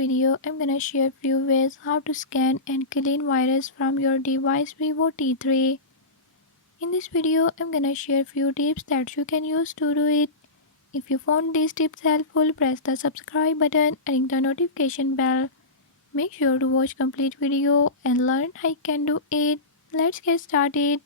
video, I'm gonna share few ways how to scan and clean virus from your device Vivo T3. In this video, I'm gonna share few tips that you can use to do it. If you found these tips helpful, press the subscribe button and ring the notification bell. Make sure to watch complete video and learn how you can do it. Let's get started.